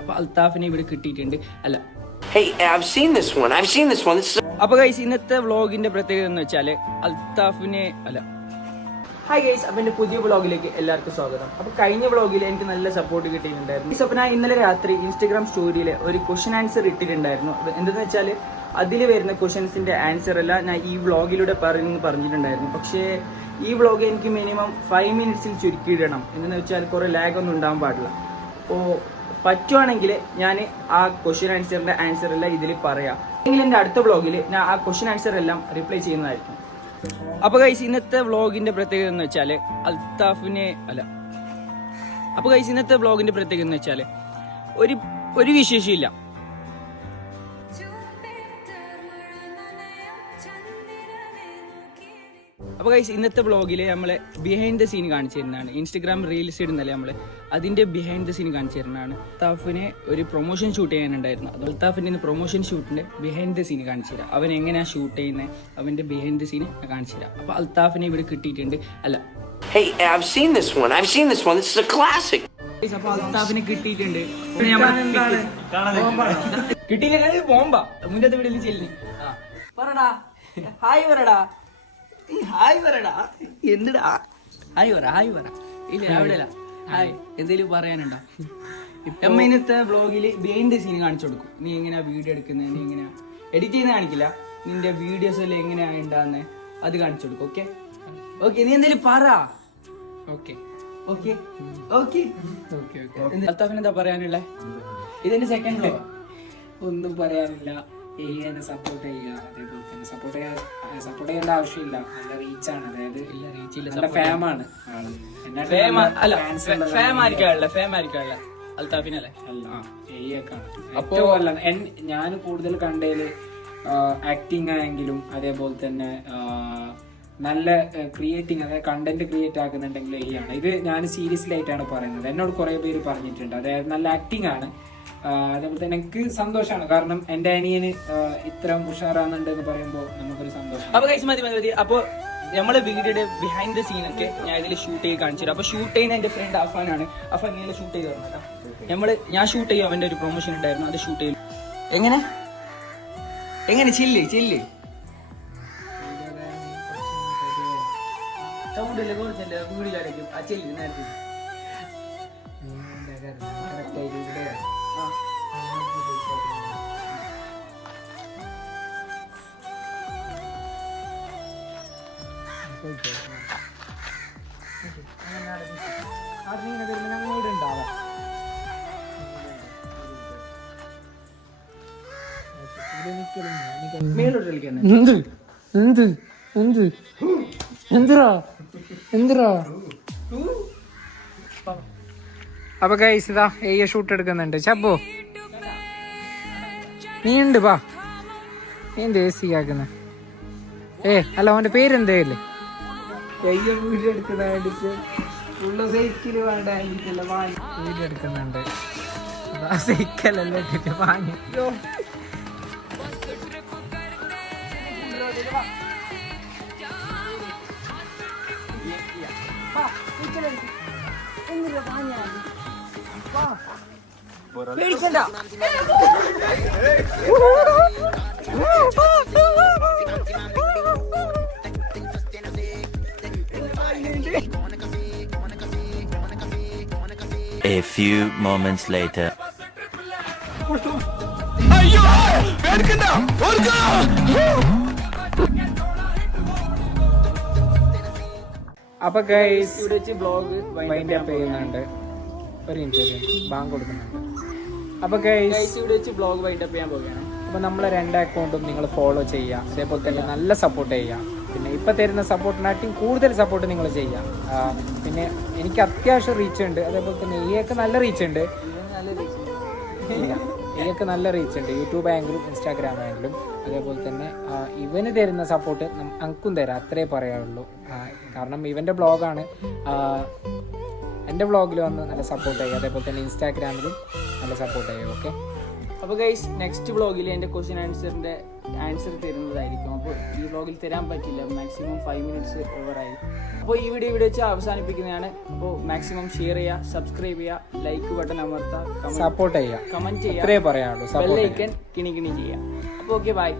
അപ്പൊ അൽത്താഫിനെ ഇവിടെ കിട്ടിയിട്ടുണ്ട്. അല്ല, Hey, I've seen this one. അപ്പൊ ഗൈസ് ഇന്നത്തെ വ്ളോഗിന്റെ പ്രത്യേകത എന്ന് വെച്ചാല് അൽത്താഫിനെ ഹായ് ഗൈസ്, അപ്പൊ എന്റെ പുതിയ വ്ളോഗിലേക്ക് എല്ലാവർക്കും സ്വാഗതം. അപ്പൊ കഴിഞ്ഞ വ്ളോഗിൽ എനിക്ക് നല്ല സപ്പോർട്ട് കിട്ടിയിട്ടുണ്ടായിരുന്നു. അപ്പൊ ഞാൻ ഇന്നലെ രാത്രി ഇൻസ്റ്റാഗ്രാം സ്റ്റോറിയിൽ ഒരു ക്വസ്റ്റ്യൻ ആൻസർ ഇട്ടിട്ടുണ്ടായിരുന്നു. എന്തെന്ന് വെച്ചാൽ അതിൽ വരുന്ന ക്വസ്റ്റ്യൻസിന്റെ ആൻസർ അല്ല ഞാൻ ഈ വ്ളോഗിലൂടെ പറഞ്ഞിട്ടുണ്ടായിരുന്നു. പക്ഷേ ഈ വ്ളോഗ് എനിക്ക് മിനിമം 5 മിനിറ്റ്സിൽ ചുരുക്കിയിടണം. എന്തെന്ന് വെച്ചാൽ കുറെ ലാഗ് ഒന്നും ഉണ്ടാകാൻ പാടില്ല. അപ്പോൾ പറ്റുവാണെങ്കിൽ ഞാൻ ആ ക്വസ്റ്റ്യൻ ആൻസറിന്റെ ആൻസർ എല്ലാം ഇതിൽ പറയാം. അല്ലെങ്കിൽ എൻ്റെ അടുത്ത വ്ളോഗിൽ ഞാൻ ആ ക്വസ്റ്റ്യൻ ആൻസർ എല്ലാം റിപ്ലൈ ചെയ്യുന്നതായിരിക്കും. അപ്പൊ ഗൈസ് ഇന്നത്തെ വ്ളോഗിന്റെ പ്രത്യേകത എന്ന് വെച്ചാല് ഇന്നത്തെ വ്ളോഗിന്റെ പ്രത്യേകത എന്ന് വെച്ചാല് ഒരു വിശേഷമില്ല. അപ്പൊ ഗൈസ് ഇന്നത്തെ വ്ളോഗില് നമ്മളെ ബിഹൈൻഡ് ദ സീൻ കാണിച്ചു തരുന്നതാണ്. ഇൻസ്റ്റഗ്രാം റീൽസ് ഇടുന്നല്ലേ നമ്മള്, അതിന്റെ ബിഹൈൻഡ് ദ സീൻ കാണിച്ചു തരുന്നതാണ്. അൽത്താഫിനെ ഒരു പ്രൊമോഷൻ ഷൂട്ട് ചെയ്യാനുണ്ടായിരുന്നു. അത് അൽത്താഫിന്റെ പ്രൊമോഷൻ ഷൂട്ടിന്റെ ബിഹൈൻഡ് ദ സീൻ കാണിച്ചു തരാം. അവൻ എങ്ങനെയാ ഷൂട്ട് ചെയ്യുന്നത്, അവന്റെ ബിഹൈൻഡ് ദ സീൻ കാണിച്ചു തരാം. അപ്പൊ അൽത്താഫിനെ ഇവിടെ കിട്ടിയിട്ടുണ്ട്. അല്ല, Hey, I've seen this one. This is a classic. അപ്പൊ അൽത്താഫിനെ കിട്ടിയിട്ടുണ്ട്. കിട്ടിയില്ല ബോംബ മുന്നത്തെ വീട്ടിൽ ചെല്ലി പറടാ, ഹായ് പറടാ, ഹായ് പറടാ, എന്തിടാ ഹായ് പറ. ഇല്ല അവിടെയല്ല, ഹായ് എന്തേലും പറയാനുണ്ടോ? അമ്മ ഇന്നത്തെ വ്ളോഗില് ബിഹൈൻഡ് ദ സീൻ കാണിച്ചു കൊടുക്കും. നീ എങ്ങനെയാ വീഡിയോ എടുക്കുന്നത്, നീ എങ്ങനെയാ എഡിറ്റ് ചെയ്യുന്ന കാണിക്കില്ല, നിന്റെ വീഡിയോസ് എല്ലാം എങ്ങനെയാ ഉണ്ടാകുന്നത് അത് കാണിച്ചു കൊടുക്കും. ഓക്കെ ഓക്കെ, നീ എന്തേലും പറ. Okay okay okay okay okay. അൽത്താഫിന് എന്താ പറയാനുള്ളത്? ഇതിന്റെ സെക്കൻഡ് വ്ളോഗ്. ഒന്നും പറയാനില്ല. എന്നെ സപ്പോർട്ട് ചെയ്യുക. അതേപോലെ തന്നെ സപ്പോർട്ട് ചെയ്യേണ്ട ആവശ്യമില്ല. നല്ല റീച്ചാണ്, അതായത് നല്ല ഫാമാണ് ആള്. അൽത്താഫിനല്ലേ? അപ്പോ അല്ല, ഞാൻ കൂടുതൽ കണ്ടതില് ആക്ടിങ് ആയെങ്കിലും അതേപോലെ തന്നെ നല്ല ക്രിയേറ്റിംഗ്, അതായത് കണ്ടന്റ് ക്രിയേറ്റ് ആക്കുന്നുണ്ടെങ്കിൽ ആണ്. ഇത് ഞാൻ സീരിയസ്ലി ആയിട്ടാണ് പറയുന്നത്. എന്നോട് കുറെ പേര് പറഞ്ഞിട്ടുണ്ട്, അതായത് നല്ല ആക്ടിങ് ആണ്. അതേപോലെ തന്നെ എനിക്ക് സന്തോഷമാണ്, കാരണം എന്റെ അനിയന് ഇത്രയും ഉഷാറാകുന്നുണ്ട് എന്ന് പറയുമ്പോൾ നമുക്കൊരു സന്തോഷം. അപ്പൊ നമ്മളെ വീഡിയോയുടെ ബിഹൈൻഡ് ദ സീനൊക്കെ ഞാൻ ഇതിൽ ഷൂട്ട് ചെയ്ത് കാണിച്ചു തരാം. അപ്പൊ ഷൂട്ട് ചെയ്യുന്ന എന്റെ ഫ്രണ്ട് അഫാനാണ്. അഫാൻ ഇങ്ങനെ ഷൂട്ട് ചെയ്ത് തരണം. ഞാൻ ഷൂട്ട് ചെയ്യും. അവന്റെ ഒരു പ്രൊമോഷൻ ഉണ്ടായിരുന്നു, അത് ഷൂട്ട് ചെയ്യും. എങ്ങനെ ചില്ല് സൗണ്ടില്ല, കൊടുത്തില്ല വീടിലായിരിക്കും ആ ചെല്ലി നേരത്തെ. അപ്പൊ ഗൈസ് ഇതാ ഷൂട്ട് എടുക്കുന്നുണ്ട്. ചപ്പോ നീ ഉണ്ട് വാ, നീ എന്ത് ആക്കുന്ന? അല്ല, അവന്റെ പേരെന്തേല്ലേ? വീഡിയോ എടുക്കുന്നുണ്ട്. സൈക്കിളല്ലേ വാങ്ങി. A few moments later. അപ്പൊ ഗൈസ് ഇവിടെ വെച്ച് ബ്ലോഗ് വൈൻഡ് അപ്പ് ചെയ്യുന്നുണ്ട്. ഒരു മിനിറ്റ് ബാങ്ക് കൊടുക്കുന്നുണ്ട്. അപ്പൊ ഗൈസ് ഇവിടെ വെച്ച് ബ്ലോഗ് വൈൻഡ് അപ്പ് ചെയ്യാൻ പോവുകയാണ്. അപ്പൊ നമ്മളെ 2 അക്കൗണ്ടും നിങ്ങൾ ഫോളോ ചെയ്യുക. അതേപോലെ തന്നെ നല്ല സപ്പോർട്ട് ചെയ്യുക. പിന്നെ ഇപ്പൊ തരുന്ന സപ്പോർട്ടിനായിട്ടും കൂടുതൽ സപ്പോർട്ട് നിങ്ങൾ ചെയ്യുക. പിന്നെ എനിക്ക് അത്യാവശ്യം റീച്ച് ഉണ്ട്. അതേപോലെ തന്നെ ഈയൊക്കെ നല്ല റീച്ച് ഉണ്ട്. ഈയൊക്കെ നല്ല റീച്ച് ഉണ്ട്, യൂട്യൂബ് ആയെങ്കിലും ഇൻസ്റ്റാഗ്രാം ആയെങ്കിലും. അതേപോലെ തന്നെ ഇവന് തരുന്ന സപ്പോർട്ട് നമുക്കും തരാം, അത്രേ പറയാനുള്ളൂ. കാരണം ഇവൻ്റെ ബ്ലോഗാണ്. എൻ്റെ വ്ളോഗിൽ വന്ന് നല്ല സപ്പോർട്ട് ചെയ്യുക. അതേപോലെ തന്നെ ഇൻസ്റ്റാഗ്രാമിലും നല്ല സപ്പോർട്ട് ചെയ്യുക. ഓക്കെ. അപ്പോൾ ഗൈസ് നെക്സ്റ്റ് വ്ളോഗിൽ എൻ്റെ ക്വസ്റ്റ്യൻ ആൻസറിൻ്റെ ആൻസർ തരുന്നതായിരിക്കും. അപ്പോൾ ഈ വ്ളോഗിൽ തരാൻ പറ്റില്ല, മാക്സിമം 5 മിനിറ്റ്സ് ഓവറായി. അപ്പോൾ ഈ വീഡിയോ വെച്ച് അവസാനിപ്പിക്കുന്നതാണ്. അപ്പോൾ മാക്സിമം ഷെയർ ചെയ്യുക, സബ്സ്ക്രൈബ് ചെയ്യുക, ലൈക്ക് ബട്ടൺ അമർത്തുക, സപ്പോർട്ട് ചെയ്യുക, കമന്റ് ഇത്രേ പറയാനുള്ളൂ. ചെയ്യുക, ബെല്ലൈക്കൻ കിണി ചെയ്യുക. അപ്പോൾ ഓക്കെ, ബൈ.